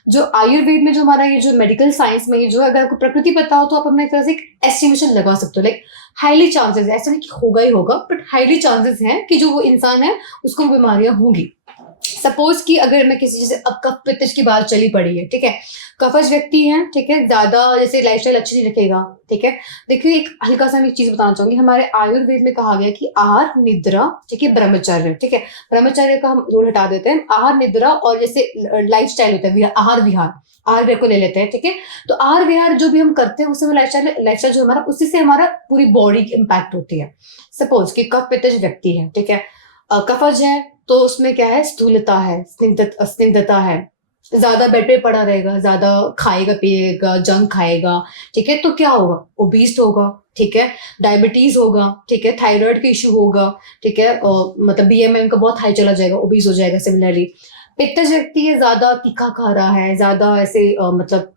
जो आयुर्वेद में जो हमारा ये जो मेडिकल साइंस में ये जो है, अगर आपको प्रकृति पता हो तो आप अपने एक तरह से एक एस्टिमेशन लगा सकते हो, लाइक हाईली चांसेस है, ऐसा नहीं कि होगा ही होगा, बट हाईली चांसेस हैं कि जो वो इंसान है उसको बीमारियां होंगी। सपोज कि अगर मैं किसी, जैसे अब कफ पित्तज की बात चली पड़ी है, ठीक है, कफज व्यक्ति है, ठीक है, ज्यादा जैसे लाइफस्टाइल अच्छी नहीं रखेगा, ठीक है। देखिए एक हल्का सा मैं एक चीज बताना चाहूंगी, हमारे आयुर्वेद में कहा गया कि आहार निद्रा, ठीक है, ब्रह्मचर्य, ठीक है। ब्रह्मचर्य का हम रोल हटा देते हैं, आहार निद्रा और जैसे लाइफस्टाइल होता है आहार विहार, आहार विहार को ले लेते हैं, ठीक है। तो आहार विहार जो भी हम करते हैं उससे लाइफस्टाइल जो हमारा, उसी से हमारा पूरी बॉडी की इम्पैक्ट होती है। सपोज कि कफ पित्तज व्यक्ति है, ठीक है, कफज है, तो उसमें क्या है, स्थूलता है, स्निग्धता है, ज्यादा बेड पे पड़ा रहेगा, ज्यादा खाएगा पिएगा, जंक खाएगा, ठीक है, तो क्या होगा, ओबीस होगा, ठीक है, डायबिटीज होगा, ठीक है, थायराइड का इशू होगा, ठीक है, मतलब बीएमआई का बहुत हाई चला जाएगा, ओबीस हो जाएगा। सिमिलरली पित्तज व्यक्ति है, ज्यादा तीखा खा रहा है, ज्यादा ऐसे मतलब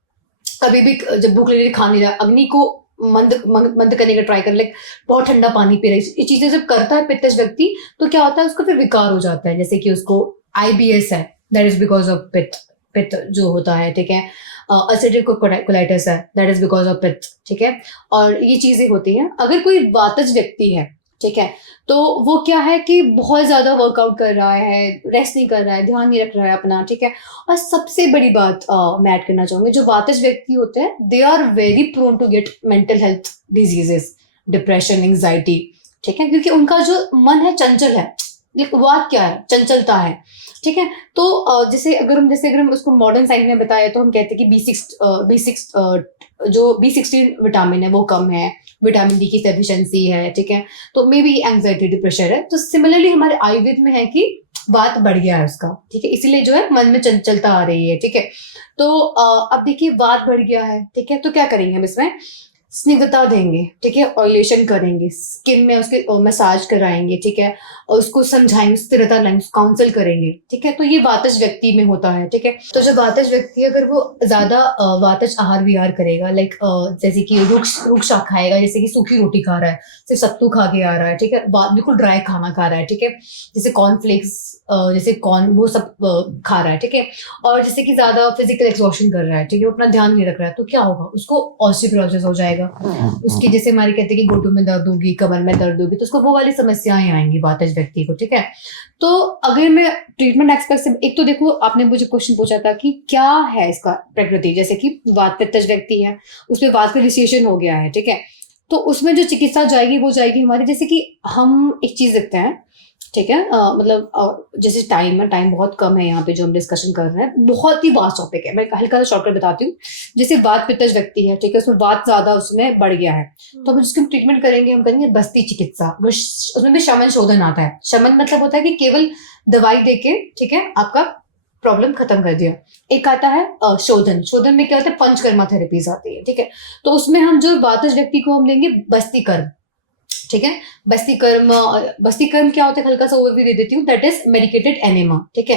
कभी भी जब भूख लगी खा नहीं रहा, अग्नि को मंद करने का ट्राई कर, लाइक बहुत ठंडा पानी पी रहा है, ये चीजें जब करता है पित्तज व्यक्ति, तो क्या होता है, उसको फिर विकार हो जाता है, जैसे कि उसको आईबीएस है, दैट इज बिकॉज ऑफ पित्त, पित्त जो होता है, ठीक है, अल्सरेटिव कोलाइटिस है, दैट इज बिकॉज ऑफ पित्त, ठीक है, और ये चीजें होती हैं। अगर कोई वातज व्यक्ति है, ठीक है, तो वो क्या है कि बहुत ज्यादा वर्कआउट कर रहा है, रेस्ट नहीं कर रहा है, ध्यान नहीं रख रहा है अपना, ठीक है, और सबसे बड़ी बात मैं ऐड करना चाहूंगी, जो वातज व्यक्ति होते हैं they are very prone to get mental health diseases, depression, anxiety, ठीक है, क्योंकि उनका जो मन है चंचल है, वात क्या है, चंचलता है, ठीक है। तो जैसे अगर हम उसको मॉडर्न साइंस में बताए तो हम कहते हैं कि B6 जो B16 विटामिन है वो कम है, विटामिन डी की डेफिशिएंसी है, ठीक है, तो मे बी एंग्जाइटी डिप्रेशन है। तो सिमिलरली हमारे आयुर्वेद में है कि वात बढ़ गया है उसका, ठीक है, इसीलिए जो है मन में चंचलता आ रही है, ठीक है। तो अब देखिए वात बढ़ गया है, ठीक है, तो क्या करेंगे हम इसमें, स्निग्धता देंगे, ठीक है, ऑयलेशन करेंगे, स्किन में उसके मसाज कराएंगे, ठीक है, और उसको समझाएंगे, स्थिरता लाएंगे, काउंसल करेंगे, ठीक है, तो ये वातज व्यक्ति में होता है, ठीक है। तो जो वातज व्यक्ति है, अगर वो ज्यादा वातज आहार विहार करेगा, लाइक जैसे कि रुक्ष शाक खाएगा, जैसे कि सूखी रोटी खा रहा है, सिर्फ सत्तू खा के आ रहा है, ठीक है, बिल्कुल ड्राई खाना खा रहा है, ठीक है, जैसे कॉर्नफ्लेक्स, जैसे कॉर्न, वो सब खा रहा है, ठीक है, और जैसे कि ज्यादा फिजिकल एक्सॉर्शन कर रहा है, ठीक है, वो अपना ध्यान नहीं रख रहा है, तो क्या होगा, उसको ऑस्टियोपोरोसिस हो जाएगा, उसकी जैसे हमारी कहते हैं कि घुटनों में दर्द होगी, कमर में दर्द होगी, तो उसको वो वाली समस्याएं आएंगी वातज व्यक्ति को, ठीक है। तो अगर मैं ट्रीटमेंट एक्सपेक्ट से, एक तो देखो आपने मुझे क्वेश्चन पूछा था कि क्या है इसका प्रकृति, जैसे कि वात पित्तज व्यक्ति है, उसमें वात का इनिशिएशन हो गया है, ठीक है, तो उसमें जो चिकित्सा जाएगी वो जाएगी हमारी, जैसे कि हम एक चीज देखते हैं, ठीक है, मतलब जैसे टाइम बहुत कम है यहाँ पे जो हम डिस्कशन कर रहे हैं, बहुत ही वास्ट टॉपिक है, मैं हल्का सा शॉर्टकट बताती हूँ। जैसे वात पित्तज व्यक्ति है, ठीक है, उसमें वात ज्यादा उसमें बढ़ गया है, तो हम जिसकी ट्रीटमेंट करेंगे, हम करेंगे बस्ती चिकित्सा, उसमें भी शमन शोधन आता है। शमन मतलब होता है कि केवल दवाई देके, ठीक है, आपका प्रॉब्लम खत्म कर दिया। एक आता है शोधन, शोधन में क्या होता है, पंचकर्मा थेरेपीज आती है, ठीक है, तो उसमें हम जो वातज व्यक्ति को हम देंगे बस्ती कर्म, ठीक है, बस्ती कर्म क्या होता है, हल्का सा ओवरव्यू दे देती हूँ, दैट इज मेडिकेटेड एनेमा, ठीक है।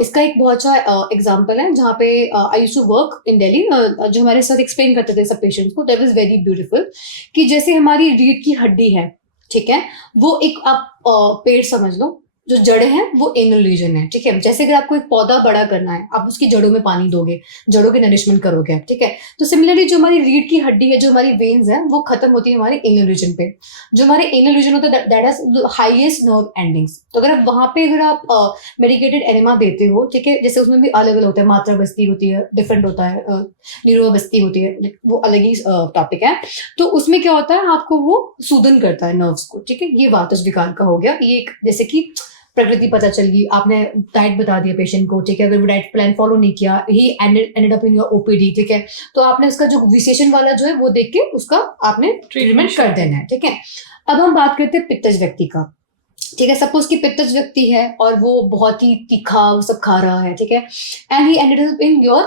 इसका एक बहुत अच्छा एग्जांपल है, जहाँ पे I used to work in Delhi, जो हमारे साथ एक्सप्लेन करते थे सब पेशेंट्स को, दैट वाज वेरी ब्यूटीफुल, कि जैसे हमारी रीढ़ की हड्डी है, ठीक है, वो एक आप पेड़ समझ लो, जो जड़ें हैं वो एनल रीजन है, ठीक है, जैसे अगर आपको एक पौधा बड़ा करना है, आप उसकी जड़ों में पानी दोगे, जड़ों की नरिशमेंट करोगे, ठीक है, तो सिमिलरली जो हमारी रीढ़ की हड्डी है, जो हमारी वेन्स है, वो खत्म होती है हमारे एनल रीजन पे। जो हमारे एनल रीजन होता है that has highest nerve endings, तो अगर आप वहां पे अगर आप मेडिकेटेड एनेमा देते हो, ठीक है, जैसे उसमें भी अलग अलग होता है, मात्रा बस्ती होती है, डिफरेंट होता है, न्यूरो बस्ती होती है, वो अलग ही टॉपिक है। तो उसमें क्या होता है, आपको वो सूदन करता है नर्व्स को, ठीक है, ये वातज विकार का हो गया। ये एक जैसे कि प्रकृति पता चल गई, आपने डाइट बता दिया पेशेंट को, ठीक है, अगर वो डाइट प्लान फॉलो नहीं किया, he ended up in your OPD, ठीक है, तो आपने उसका जो विशेषण वाला जो है वो देख के उसका आपने ट्रीटमेंट कर देना है, ठीक है। अब हम बात करते हैं पित्तज व्यक्ति का, ठीक है, सपोज कि पित्तज व्यक्ति है और वो बहुत ही तीखा वो सब खा रहा है, ठीक है, and he ended up in your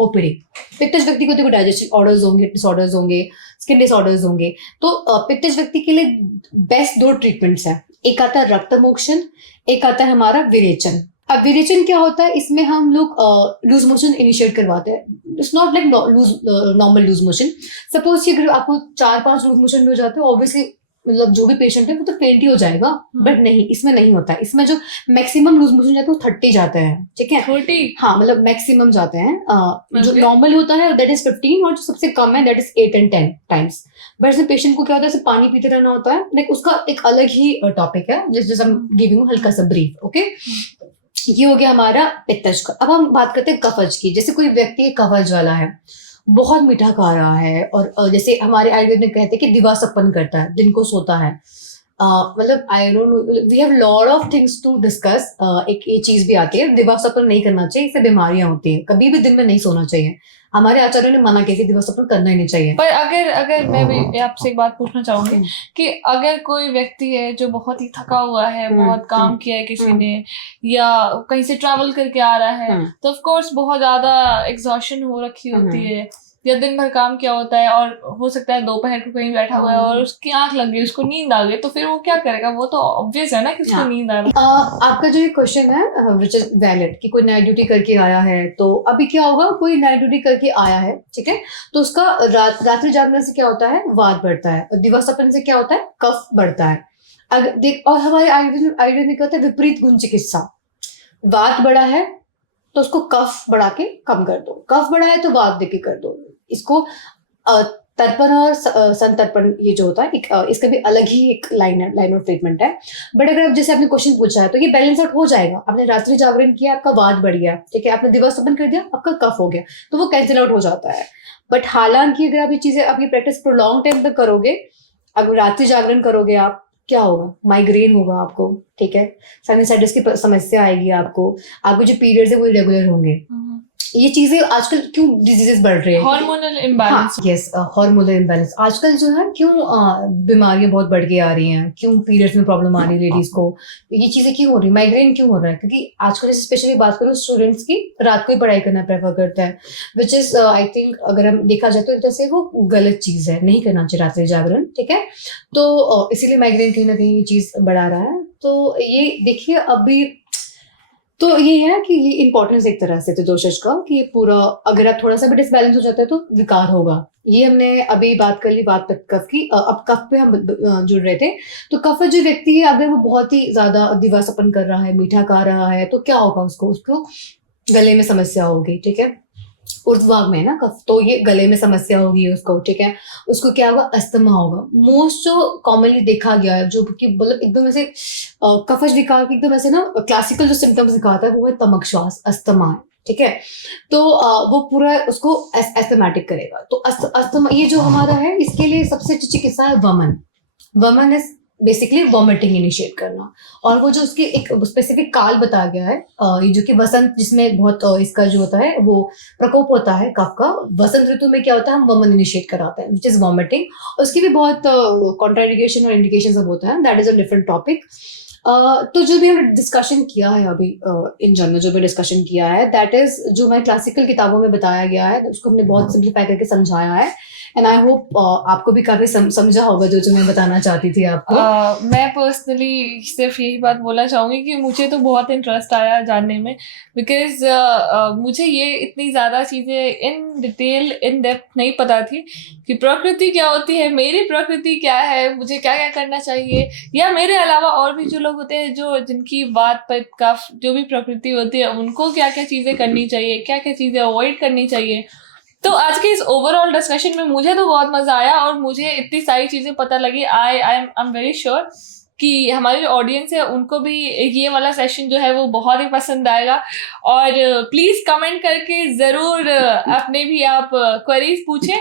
OPD. पित्तज व्यक्ति को देखो डाइजेस्टिव ऑर्डर्स होंगे, डिसऑर्डर्स होंगे, स्किन डिसऑर्डर्स होंगे, तो पित्तज व्यक्ति के लिए बेस्ट 2 ट्रीटमेंट्स है, एक आता है रक्त मोक्षण, एक आता है हमारा विरेचन। अब विरेचन क्या होता है, इसमें हम लोग लूज मोशन इनिशिएट करवाते हैं, it's not like normal loose motion. Suppose कि अगर आपको 4-5 लूज मोशन में हो जाते हैं, ऑब्वियसली मतलब जो भी पेशेंट है वो तो फेंट ही हो जाएगा, बट नहीं, इसमें नहीं होता है। इसमें जो मैक्सिमम लूज मोशन जाते हैं वो 30 जाते हैं, ठीक है, 30, हाँ, मतलब मैक्सिमम जाते हैं। जो नॉर्मल होता है दैट इज 15, और जो सबसे कम है that is 8 and 10 times. But इसमें पेशेंट को क्या होता है, सिर्फ पानी पीते रहना होता है, लाइक उसका एक अलग ही टॉपिक है, just I am giving you हल्का सा ब्रीफ, ओके। ये हो गया हमारा पित्तज का। अब हम बात करते हैं कफज की। जैसे कोई व्यक्ति कफज वाला है, बहुत मीठा खा रहा है, और जैसे हमारे आयुर्वेद में कहते हैं कि दिवासपन करता है, दिन को सोता है, मतलब I don't know, we have lot of things to discuss. एक ये चीज भी आती है, दिवास्वप्न नहीं करना चाहिए, इससे बीमारियां होती हैं, कभी भी दिन में नहीं सोना चाहिए। हमारे आचार्यों ने मना किया कि दिवास्वप्न करना ही नहीं चाहिए। पर अगर अगर मैं भी आपसे एक बात पूछना चाहूंगी कि अगर कोई व्यक्ति है जो बहुत ही थका हुआ है, बहुत काम किया है किसी ने, या कहीं से ट्रैवल करके आ रहा है, तो ऑफ कोर्स बहुत ज्यादा एग्जॉशन हो रखी होती है, या दिन भर काम किया होता है, और हो सकता है दोपहर को कहीं बैठा हुआ है और उसकी आंख लग गई, उसको नींद आ गई, तो फिर वो क्या करेगा? वो तो ऑब्वियस है ना कि उसको नींद आ रहा है। आपका जो ये क्वेश्चन है विच इज वैलिड, कि कोई नाइट ड्यूटी करके आया है, तो अभी क्या होगा, कोई नाइट ड्यूटी करके आया है, ठीक है, तो उसका रात्रि जागरण से क्या होता है, वात बढ़ता है, और दिवास्वप्न से क्या होता है, कफ बढ़ता है। अगर देख, और हमारे आयुर्वेद में क्या होता है, विपरीत गुण चिकित्सा। वात बढ़ा है तो उसको कफ बढ़ा के कम कर दो, कफ बढ़ा है तो वात देके कर दो। इसको तर्पण और संतर्पण, ये जो होता है इसका भी अलग ही एक लाइन ऑफ ट्रीटमेंट है। बट अगर आप जैसे आपने क्वेश्चन पूछा है, तो ये बैलेंस आउट हो जाएगा। आपने रात्रि जागरण किया, आपका वात बढ़ गया, ठीक है, आपने दिवास्वप्न कर दिया, आपका कफ हो गया, तो वो कैंसिल आउट हो जाता है। बट हालांकि अगर आप ये चीजें, आप ये प्रैक्टिस प्रोलॉन्ग टाइम तक करोगे, अगर रात्रि जागरण करोगे आप, क्या होगा, माइग्रेन होगा आपको, ठीक है, साइनसाइटिस की समस्या आएगी आपको, आपके जो पीरियड्स है वो इरेगुलर होंगे। ये चीजें आजकल क्यों डिजीजेस बढ़ रहे हैं, hormonal imbalance. Yes, hormonal imbalance आजकल जो है, क्यों बीमारियां बहुत बढ़ के आ रही हैं, क्यों पीरियड्स में प्रॉब्लम आ रही है लेडीज को, ये चीजें क्यों हो रही है, माइग्रेन क्यों हो रहा है, क्योंकि आजकल स्पेशली बात करूँ स्टूडेंट्स की, रात को ही पढ़ाई करना प्रेफर करता है, विच इज आई थिंक अगर हम देखा जाए तो जैसे वो गलत चीज है, नहीं करना चाहिए रात्रि जागरण, ठीक है। तो इसीलिए माइग्रेन कहीं ना कहीं ये चीज बढ़ा रहा है। तो ये देखिए अभी, तो ये है कि ये इंपॉर्टेंस एक तरह से त्रिदोषज का, कि ये पूरा, अगर आप थोड़ा सा भी डिसबैलेंस हो जाता है तो विकार होगा। ये हमने अभी बात कर ली वात कफ की, अब कफ पे हम जुड़ रहे थे। तो कफ जो व्यक्ति है, अगर वो बहुत ही ज्यादा दिवास्वप्न कर रहा है, मीठा खा रहा है, तो क्या होगा, उसको गले में समस्या होगी, ठीक है, ऊर्ध्वभाग में है ना कफ, तो ये गले में समस्या होगी उसको, ठीक है। उसको क्या होगा, अस्थमा होगा। मोस्ट जो कॉमनली देखा गया है, जो कि मतलब एकदम ऐसे कफज विकार की एकदम ऐसे ना क्लासिकल जो सिम्टम्स दिखाता है, वो है तमक श्वास, अस्थमा है, ठीक है। तो वो पूरा उसको एस्थमेटिक करेगा। तो अस्थमा ये जो हमारा है, इसके लिए सबसे अच्छी चिकित्सा है वमन। वमन इज बेसिकली वॉमिटिंग इनिशिएट करना, और वो जो उसके एक स्पेसिफिक काल बताया गया है, ये जो कि वसंत, जिसमें बहुत इसका जो होता है वो प्रकोप होता है कफ का, वसंत ऋतु में क्या होता है, हम वमन इनिशिएट कराते हैं, विच इज वॉमिटिंग। उसकी भी बहुत कॉन्ट्राइंडिकेशन और इंडिकेशन सब होता है, that is a different topic. तो जो भी हमने डिस्कशन किया है अभी, इन जनरल जो भी डिस्कशन किया है, दैट इज जो हमारी क्लासिकल किताबों में बताया गया है, उसको हमने बहुत सिंप्लीफाई करके समझाया है। एंड आई होप आपको भी काफी समझा होगा जो मैं बताना चाहती थी आपको। मैं पर्सनली सिर्फ यही बात बोलना चाहूंगी कि मुझे तो बहुत इंटरेस्ट आया जानने में, बिकॉज मुझे ये इतनी ज़्यादा चीज़ें इन डिटेल इन डेप्थ नहीं पता थी कि प्रकृति क्या होती है, मेरी प्रकृति क्या है, मुझे क्या क्या करना चाहिए, या मेरे अलावा और भी जो लोग होते हैं जो जिनकी बात पर का जो भी प्रकृति होती है, उनको क्या क्या चीज़ें करनी चाहिए, क्या क्या चीज़ें अवॉइड करनी चाहिए। तो आज के इस ओवरऑल डिस्कशन में मुझे तो बहुत मजा आया, और मुझे इतनी सारी चीजें पता लगी। आई एम वेरी श्योर कि हमारे जो ऑडियंस है उनको भी ये वाला सेशन जो है वो बहुत ही पसंद आएगा। और प्लीज कमेंट करके जरूर अपने भी आप क्वेरीज पूछें।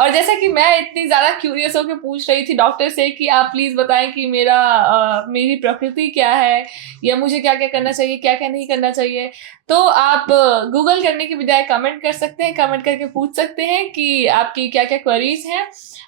और जैसा कि मैं इतनी ज्यादा क्यूरियस होकर पूछ रही थी डॉक्टर से कि आप प्लीज बताएं कि मेरी प्रकृति क्या है, या मुझे क्या क्या करना चाहिए, क्या क्या नहीं करना चाहिए, तो आप गूगल करने की बजाय कमेंट कर सकते हैं, कमेंट करके पूछ सकते हैं कि आपकी क्या क्या क्वेरीज हैं।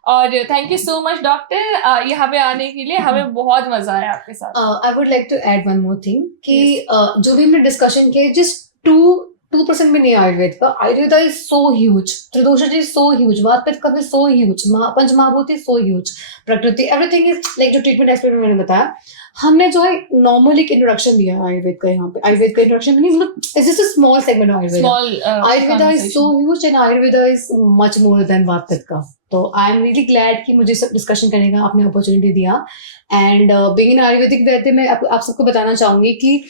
और thank you so much doctor यहाँ पे आने के लिए, हमें बहुत मजा आया आपके साथ। I would like to add one more thing कि जो भी हमने डिस्कशन किया, जस्ट 2% भी नहीं आयुर्वेद का। आयुर्वेद इज सो ह्यूज, त्रिदोषज इज सो ह्यूज, वातपित्त कफ इज सो ह्यूज, पंच महाभूत इज सो ह्यूज, प्रकृति एवरीथिंग इज लाइक, जो ट्रीटमेंट एक्सपर्ट मैंने बताया, हमने जो है नॉर्मल एक इंट्रोडक्शन दिया है आयुर्वेद का। यहाँ पे आयुर्वेद का इंट्रोडक्शन नहीं, मतलब it's just a small segment of Ayurveda. Ayurveda is so huge and Ayurveda is much more than vata pitta का। तो आई एम रियली ग्लैड कि मुझे सब डिस्कशन करने का आपने अपॉर्चुनिटी दिया। एंड बीइंग एन आयुर्वेदिक वैद्य, मैं आप सबको बताना चाहूंगी कि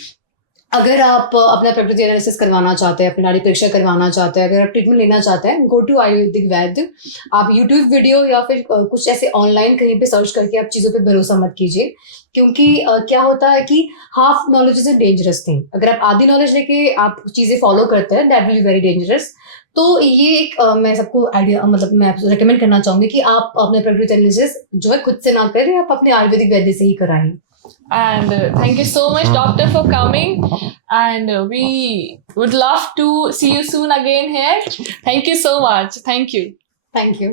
अगर आप अपना प्रकृति एनालिसिस करवाना चाहते हैं, अपनी नाड़ी परीक्षा करवाना चाहते हैं, अगर आप ट्रीटमेंट लेना चाहते हैं, गो टू आयुर्वेदिक वैद्य। आप यूट्यूब वीडियो या फिर कुछ ऐसे ऑनलाइन कहीं पे सर्च करके आप चीज़ों पे भरोसा मत कीजिए, क्योंकि क्या होता है कि half knowledge is a dangerous thing. अगर आप आधी नॉलेज लेके आप चीज़ें फॉलो करते हैं, that will be very dangerous. तो ये एक मैं सबको आइडिया मतलब मैं रिकमेंड करना चाहूँगी कि आप अपने प्रकृति एनालिसिस जो है खुद से ना करें, आप अपने आयुर्वेदिक वैद्य से ही कराएँ। And thank you so much, doctor, for coming. And we would love to see you soon again here. Thank you so much. Thank you. Thank you.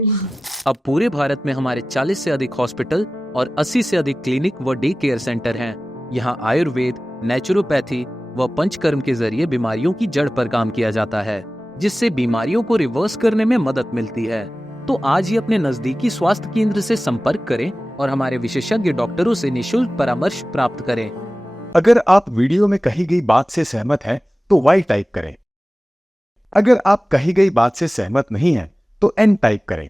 अब पूरे भारत में हमारे 40 से अधिक हॉस्पिटल और 80 से अधिक क्लिनिक व डे केयर सेंटर हैं। यहाँ आयुर्वेद, नेचुरोपैथी व पंचकर्म के जरिए बीमारियों की जड़ पर काम किया जाता है, जिससे बीमारियों को रिवर्स करने में मदद मिलती है। तो आज ही अपने नजदीकी स्वास्थ्य केंद्र से संपर्क करें और हमारे विशेषज्ञ डॉक्टरों से निशुल्क परामर्श प्राप्त करें। अगर आप वीडियो में कही गई बात से सहमत हैं तो Y टाइप करें। अगर आप कही गई बात से सहमत नहीं हैं तो N टाइप करें।